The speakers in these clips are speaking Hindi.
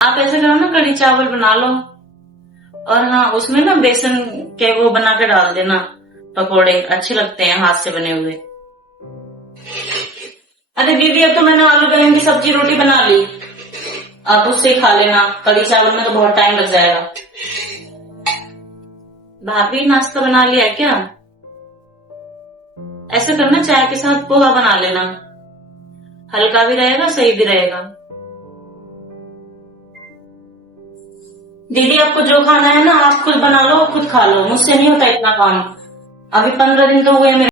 आप ऐसे करो ना, कढ़ी चावल बना लो और हाँ उसमें ना बेसन के वो बना के डाल देना, पकोड़े अच्छे लगते हैं हाथ से बने हुए। अरे दीदी अब तो मैंने आलू बैंगन की सब्जी रोटी बना ली, आप उससे खा लेना, कढ़ी चावल में तो बहुत टाइम लग जाएगा। भाभी नाश्ता बना लिया है क्या? ऐसा करना चाय के साथ पोहा बना लेना, हल्का भी रहेगा सही भी रहेगा। दीदी आपको जो खाना है ना आप खुद बना लो, खुद खा लो, मुझसे नहीं होता इतना काम। अभी 15 दिन तो हुए मेरे।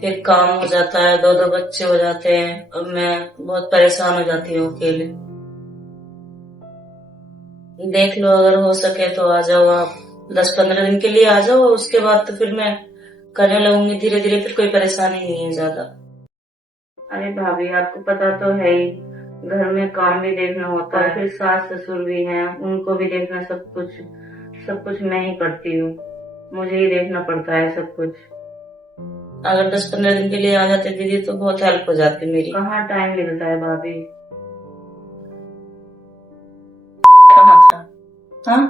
फिर काम हो जाता है, दो दो बच्चे हो जाते हैं और मैं बहुत परेशान हो जाती हूँ अकेले। देख लो अगर हो सके तो आ जाओ आप, 10-15 दिन के लिए आ जाओ, उसके बाद तो फिर मैं करने लगूंगी धीरे धीरे, फिर कोई परेशानी नहीं है ज्यादा। अरे भाभी आपको पता तो है ही, घर में काम भी देखना होता है, फिर सास ससुर भी हैं, उनको भी देखना, सब कुछ मैं ही करती हूँ, मुझे ही देखना पड़ता है सब कुछ। अगर 10-15 दिन के लिए आ जाते दीदी तो बहुत हेल्प हो जाती मेरी। कहाँ टाइम मिलता है भाभी, कहाँ था। हाँ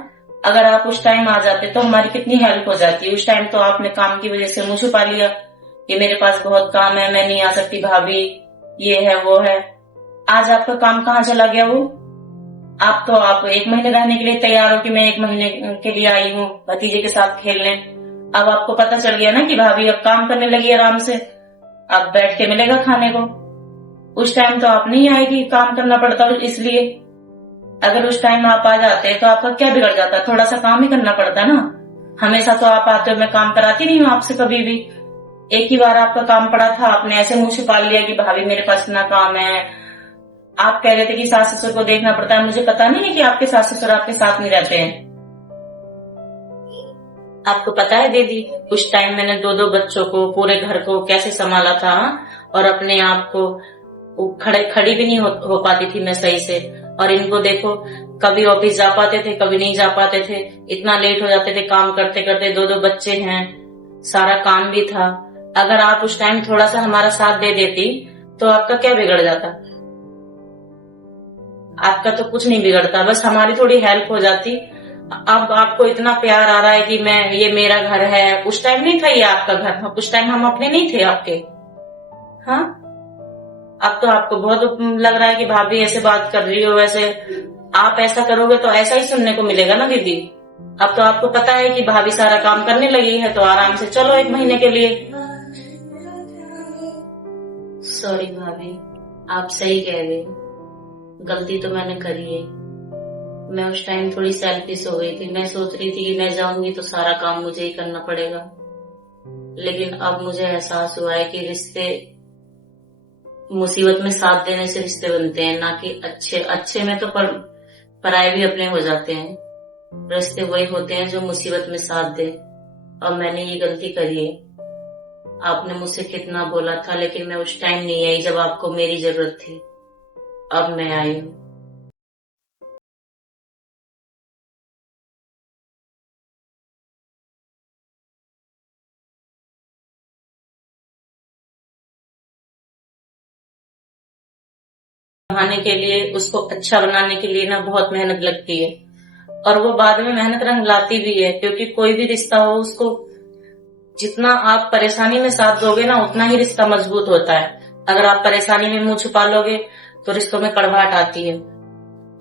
अगर आप उस टाइम आ जाते तो हमारी कितनी हेल्प हो जाती। उस टाइम तो आपने काम की वजह से मुंह छुपा लिया कि मेरे पास बहुत काम है, मैं नहीं आ सकती भाभी, ये है वो है। आज आपका काम कहाँ चला गया वो? आप 1 महीने रहने के लिए तैयार हो कि मैं 1 महीने के लिए आई हूँ भतीजे के साथ खेलने। अब आपको पता चल गया ना कि भाभी अब काम करने लगी आराम से, अब बैठ के मिलेगा खाने को। उस टाइम तो आप नहीं आएगी, काम करना पड़ता इसलिए। अगर उस टाइम आप आ जाते तो आपका क्या बिगड़ जाता, थोड़ा सा काम ही करना पड़ता ना। हमेशा तो आप आते हो, मैं काम कराती नहीं हूँ आपसे कभी भी। एक ही बार आपका काम पड़ा था, आपने ऐसे मुंह छुपा लिया कि भाभी मेरे पास इतना काम है। आप कह रहे थे कि सास ससुर को देखना पड़ता है, मुझे पता नहीं है कि आपके सास ससुर आपके साथ नहीं रहते हैं। आपको पता है दीदी उस टाइम मैंने दो दो बच्चों को, पूरे घर को कैसे संभाला था, और अपने आप को खड़ी भी नहीं हो पाती थी मैं सही से। और इनको देखो, कभी ऑफिस जा पाते थे कभी नहीं जा पाते थे, इतना लेट हो जाते थे काम करते करते, दो दो बच्चे हैं, सारा काम भी था। अगर आप उस टाइम थोड़ा सा हमारा साथ दे देती तो आपका क्या बिगड़ जाता? आपका तो कुछ नहीं बिगड़ता, बस हमारी थोड़ी हेल्प हो जाती। अब आपको इतना प्यार आ रहा है कि मैं, ये मेरा घर है, उस टाइम नहीं था ये आपका घर, उस टाइम हम अपने नहीं थे आपके। हाँ अब तो आपको बहुत लग रहा है कि भाभी ऐसे बात कर रही हो, वैसे आप ऐसा करोगे तो ऐसा ही सुनने को मिलेगा ना दीदी। अब तो आपको पता है कि भाभी सारा काम करने लगी है, तो आराम से चलो 1 महीने के लिए। सॉरी भाभी, आप सही कह रहे हो, गलती तो मैंने करी है। मैं उस टाइम थोड़ी सेल्फिश हो गई थी, मैं सोच रही थी कि मैं जाऊंगी तो सारा काम मुझे ही करना पड़ेगा। लेकिन अब मुझे एहसास हुआ है कि मुसीबत में साथ देने से रिश्ते बनते हैं, ना कि अच्छे में तो पराये भी अपने हो जाते हैं। रिश्ते वही होते हैं जो मुसीबत में साथ दे। और मैंने ये गलती करी है। आपने मुझसे कितना बोला था, लेकिन मैं उस टाइम नहीं आई जब आपको मेरी जरूरत थी। अब मैं आई हूँ। बनाने के लिए, उसको अच्छा बनाने के लिए ना बहुत मेहनत लगती है, और वो बाद में मेहनत रंग लाती भी है। क्योंकि कोई भी रिश्ता हो, उसको जितना आप परेशानी में साथ दोगे ना, उतना ही रिश्ता मजबूत होता है। अगर आप परेशानी में मुंह छुपा लोगे तो रिश्तों में कड़वाहट आती है।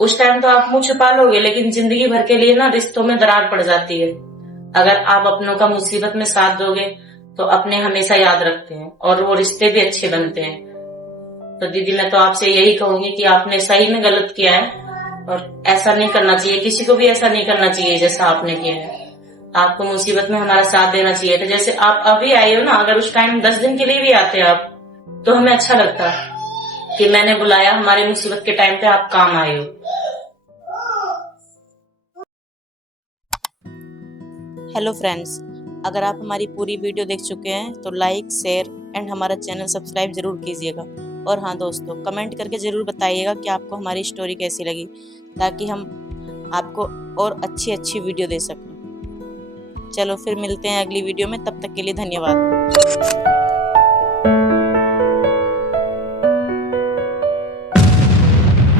उस टाइम तो आप मुंह छुपा लोगे, लेकिन जिंदगी भर के लिए ना रिश्तों में दरार पड़ जाती है। अगर आप अपनों का मुसीबत में साथ दोगे तो अपने हमेशा याद रखते हैं, और वो रिश्ते भी अच्छे बनते हैं। तो दीदी, मैं तो आपसे यही कहूंगी कि आपने सही में गलत किया है, और ऐसा नहीं करना चाहिए। किसी को भी ऐसा नहीं करना चाहिए जैसा आपने किया है। आपको मुसीबत में हमारा साथ देना चाहिए था। जैसे आप अभी आए हो ना, अगर उस टाइम 10 दिन के लिए भी आते आप तो हमें अच्छा लगता कि मैंने बुलाया, हमारे मुसीबत के टाइम पे आप काम आए हो। हेलो फ्रेंड्स, अगर आप हमारी पूरी वीडियो देख चुके हैं तो लाइक, शेयर एंड हमारा चैनल सब्सक्राइब जरूर कीजिएगा। और हाँ दोस्तों, कमेंट करके ज़रूर बताइएगा कि आपको हमारी स्टोरी कैसी लगी, ताकि हम आपको और अच्छी वीडियो दे सकें। चलो फिर मिलते हैं अगली वीडियो में, तब तक के लिए धन्यवाद।